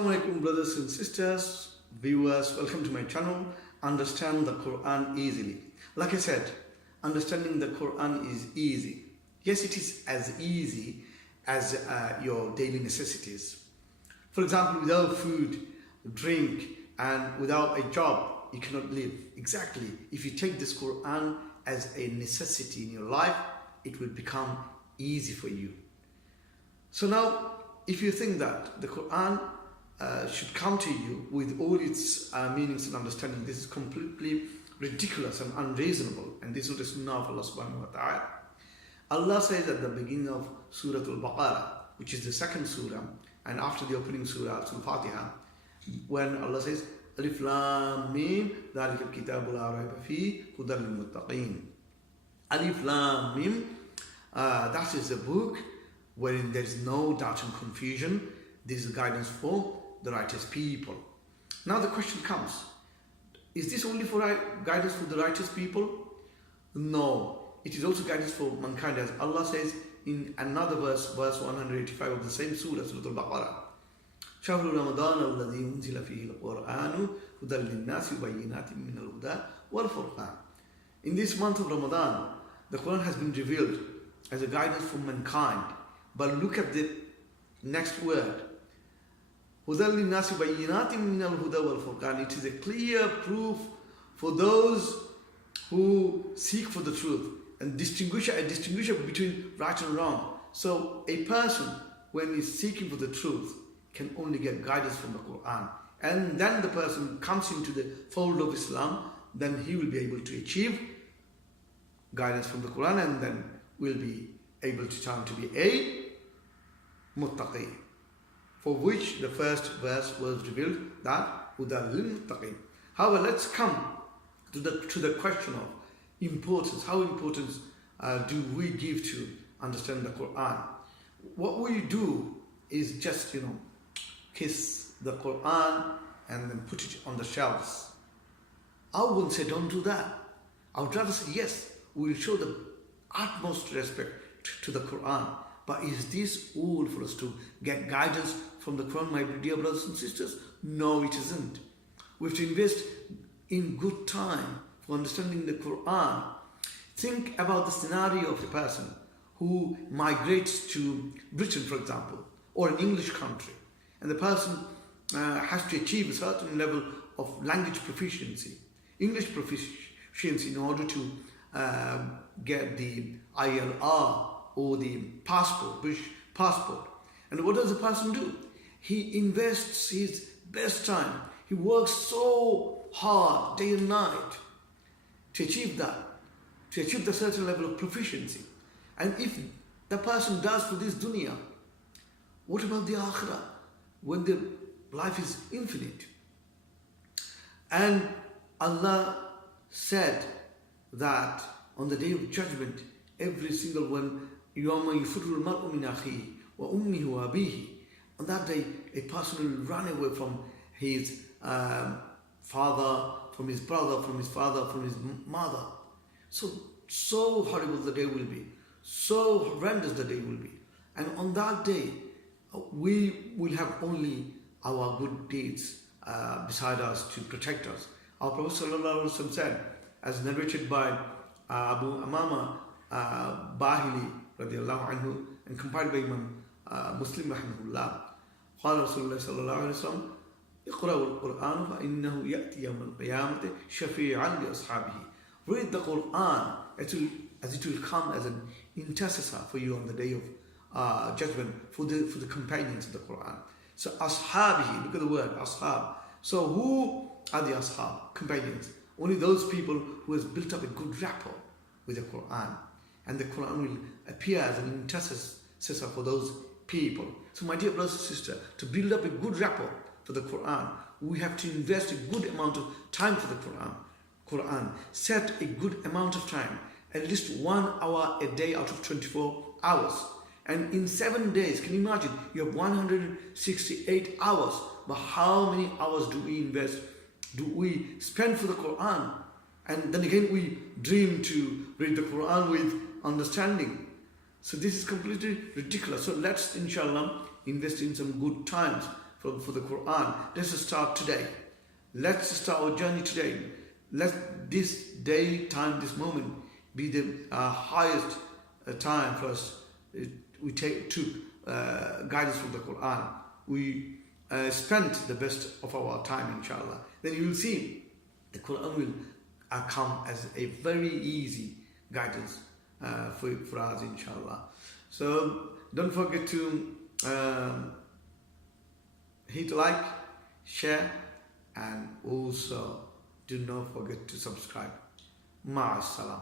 Assalamualaikum brothers and sisters, viewers, welcome to my channel. Understand the Quran easily. Like I said, understanding the Quran is easy. Yes, it is as easy as your daily necessities. For example, without food, drink, and without a job, you cannot live. Exactly. If you take this Quran as a necessity in your life, it will become easy for you. So now, if you think that the Quran should come to you with all its meanings and understanding, this is completely ridiculous and unreasonable, and this is the sunnah of Allah subhanahu wa ta'ala. Allah says at the beginning of Surah Al-Baqarah, which is the second surah, and after the opening surah, Surah Fatiha, when Allah says, Alif Lam Mim, ذَلِكَ الْكِتَابُ لَا رَيْبَ فِيهِ هُدًى لِلْمُتَّقِينَ. Alif Lam Mim, that is the book wherein there is no doubt and confusion. This is guidance for the righteous people. Now the question comes, is this only for guidance for the righteous people? No, it is also guidance for mankind, as Allah says in another verse 185 of the same surah, Surah Al-Baqarah. شهر رمضان الذي أنزل فيه القرآن هدى للناس وبينات من الهدى والفرقان. In this month of Ramadan, the Quran has been revealed as a guidance for mankind. But look at the next word. هدى للناس وبينات من الهدى والفرقان. It is a clear proof for those who seek for the truth and distinguish between right and wrong. So a person, when he's seeking for the truth, can only get guidance from the Quran. And then the person comes into the fold of Islam, then he will be able to achieve guidance from the Quran, and then will be able to turn to be a muttaqi, for which the first verse was revealed, that huda lil muttaqin. However, let's come to the question of importance. How important do we give to understand the Quran? What we do is just, kiss the Quran and then put it on the shelves. I wouldn't say don't do that. I would rather say yes, we will show the utmost respect to the Quran. But is this all for us to get guidance from the Quran, my dear brothers and sisters? No, it isn't. We have to invest in good time for understanding the Quran. Think about the scenario of a person who migrates to Britain, for example, or an English country, and the person has to achieve a certain level of language proficiency, English proficiency, in order to get the ILR or the passport, British passport. And what does the person do? He invests his best time. He works so hard day and night to achieve that, to achieve the certain level of proficiency. And if the person does for this dunya, what about the akhirah, when the life is infinite? And Allah said that on the day of judgment, every single one, يَوْمَ يَفِرُّ الْمَرْءُ مِنْ أَخِيهِ وَأُمِّهِ وَأَبِيهِ. On that day, a person will run away from his father, from his brother, from his father, from his mother. So horrible the day will be. So horrendous the day will be. And on that day, we will have only our good deeds beside us to protect us. Our Prophet ﷺ said, as narrated by Abu Amama Bahili radiallahu anhu, and compiled by Imam Muslim rahimahullah, قال رسول الله صلى الله عليه وسلم اقرأوا القرآن فإنه يأتي يوم القيامة شفيعا لأصحابه. Read the Quran as it will come as an intercessor for you on the day of judgment for the companions of the Quran. So ashabihi, look at the word ashab. So who are the ashab, companions? Only those people who has built up a good rapport with the Quran, and the Quran will appear as an intercessor for those people. So my dear brothers and sisters, to build up a good rapport for the Quran, we have to invest a good amount of time for the Quran. Set a good amount of time, at least 1 hour a day out of 24 hours. And in 7 days, can you imagine? You have 168 hours. But how many hours do we spend for the Quran? And then again, we dream to read the Quran with understanding. So this is completely ridiculous. So let's, inshallah, invest in some good times for the Quran. Let's start today. Let's start our journey today. Let this day, time, this moment be the highest time for us. We took guidance from the Quran. We spent the best of our time, inshallah. Then you will see the Quran will come as a very easy guidance for us, inshallah. So don't forget to hit like, share, and also do not forget to subscribe. Ma'as salam.